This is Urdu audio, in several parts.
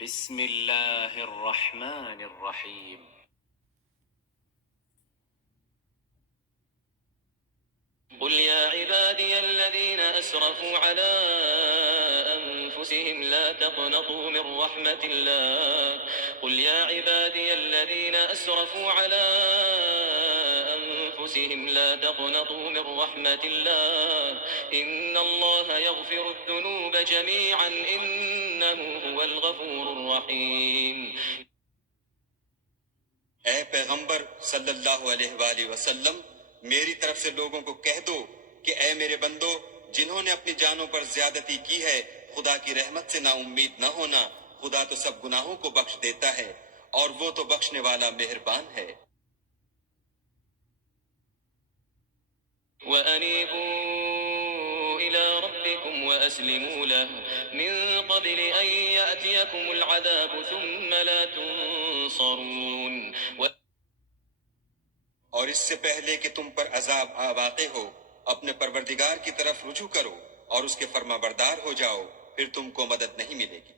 بسم الله الرحمن الرحيم. قل يا عبادي الذين أسرفوا على أنفسهم لا تقنطوا من رحمة الله. قل يا عبادي الذين أسرفوا على أنفسهم لا تقنطوا من رحمة الله إن الله يغفر الذنوب جميعا إنه هو الغفور الرحيم. اے پیغمبر صلی اللہ علیہ وآلہ وسلم، میری طرف سے لوگوں کو کہہ دو کہ اے میرے بندو، جنہوں نے اپنی جانوں پر زیادتی کی ہے، خدا کی رحمت سے نا امید نہ ہونا. خدا تو سب گناہوں کو بخش دیتا ہے اور وہ تو بخشنے والا مہربان ہے. وَأَنِيبُوا إِلَىٰ رَبِّكُمْ وَأَسْلِمُوا لَهُ مِن قَبْلِ أَن يَأْتِيَكُمُ الْعَذَابُ ثُمَّ لَا تُنصَرُونَ. اور اس سے پہلے کہ تم پر عذاب واقع ہو، اپنے پروردگار کی طرف رجوع کرو اور اس کے فرما بردار ہو جاؤ، پھر تم کو مدد نہیں ملے گی.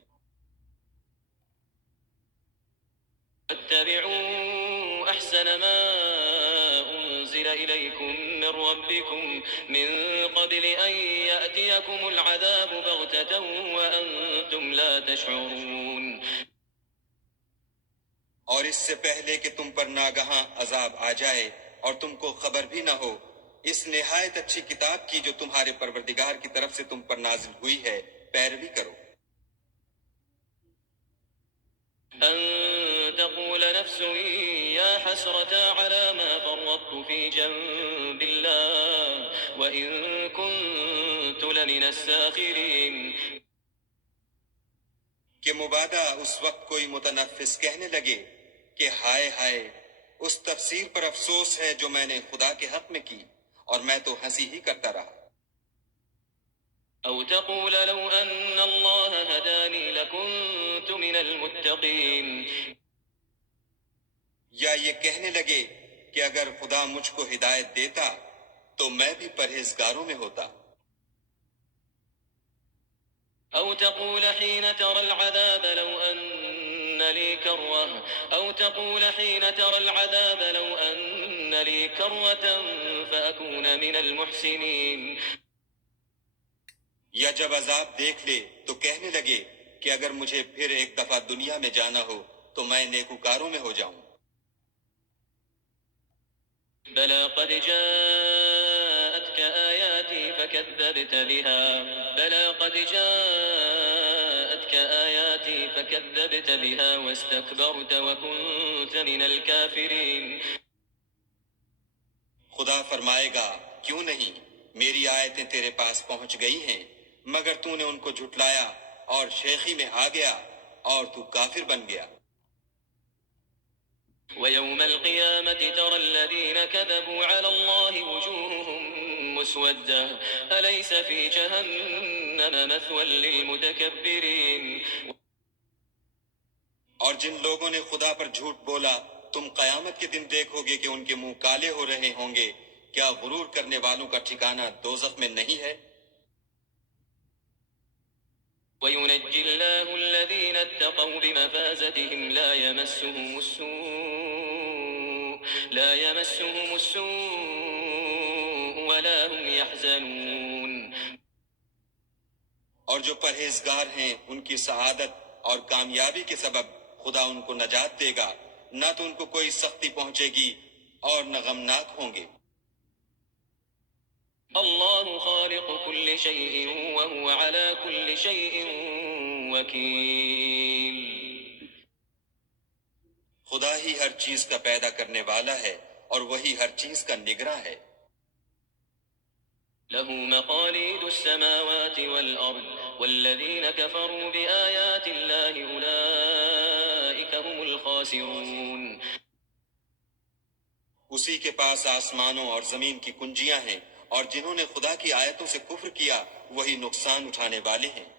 واتبعوا أحسن ما أنزل إليكم من ربكم من قبل أن يأتيكم العذاب بغتة وأنتم لا تشعرون. اور اس سے پہلے کہ تم پر ناگہاں عذاب آ جائے اور تم کو خبر بھی نہ ہو، اس نہایت اچھی کتاب کی جو تمہارے پروردگار کی طرف سے تم پر نازل ہوئی ہے پیروی کرو. أن تقول نفس يا حسرة على ما فرطت في جنب الله وإن كنت لمن الساخرين. کہ مبادہ اس وقت کوئی متنفس کہنے لگے کہ ہائے ہائے، اس تفسیر پر افسوس ہے جو میں نے خدا کے حق میں کی، اور میں تو ہنسی ہی کرتا رہا. أو تقول لو أن الله هداني لكنت من المتقين. یا یہ کہنے لگے کہ اگر خدا مجھ کو ہدایت دیتا تو میں بھی پرہیزگاروں میں ہوتا. أو تقول حين ترى العذاب لو أن لي كرة أو تقول حين ترى العذاب لو أن لي كرة فأكون من المحسنين. یا جب عذاب دیکھ لے تو کہنے لگے کہ اگر مجھے پھر ایک دفعہ دنیا میں جانا ہو تو میں نیکوکاروں میں ہو جاؤں. بلى قد جاءتك آياتي فكذبت بها بلى قد جاءتك آياتي فكذبت بها واستكبرت وكنت من الكافرين. خدا فرمائے گا کیوں نہیں، میری آیتیں تیرے پاس پہنچ گئی ہیں، مگر تو نے ان کو جھٹلایا اور شیخی میں آ گیا اور تو کافر بن گیا. ويوم القيامة ترى الذين كذبوا على الله وجوههم مسودة أليس في جهنم مثوى للمتكبرين. اور جن لوگوں نے خدا پر جھوٹ بولا تم قیامت کے دن دیکھو گے کہ ان کے منہ کالے ہو رہے ہوں گے. کیا غرور کرنے والوں کا ٹھکانہ دوزخ میں نہیں ہے؟ وينجي الله الذين اتقوا بمفازتهم لا يمسهم السوء ولا هم يحزنون. اور جو پرہیزگار ہیں ان کی سعادت اور کامیابی کے سبب خدا ان کو نجات دے گا، نہ تو ان کو کوئی سختی پہنچے گی اور نہ غمناک ہوں گے. الله خالق كل شيء وهو على كل شيء وكيل. خدا ہی ہر چیز کا پیدا کرنے والا ہے اور وہی ہر چیز کا نگراں ہے. له مقاليد السماوات والأرض والذين كفروا بآيات الله أولئك هم الخاسرون. اسی کے پاس آسمانوں اور زمین کی کنجیاں ہیں، اور جنہوں نے خدا کی آیتوں سے کفر کیا وہی نقصان اٹھانے والے ہیں.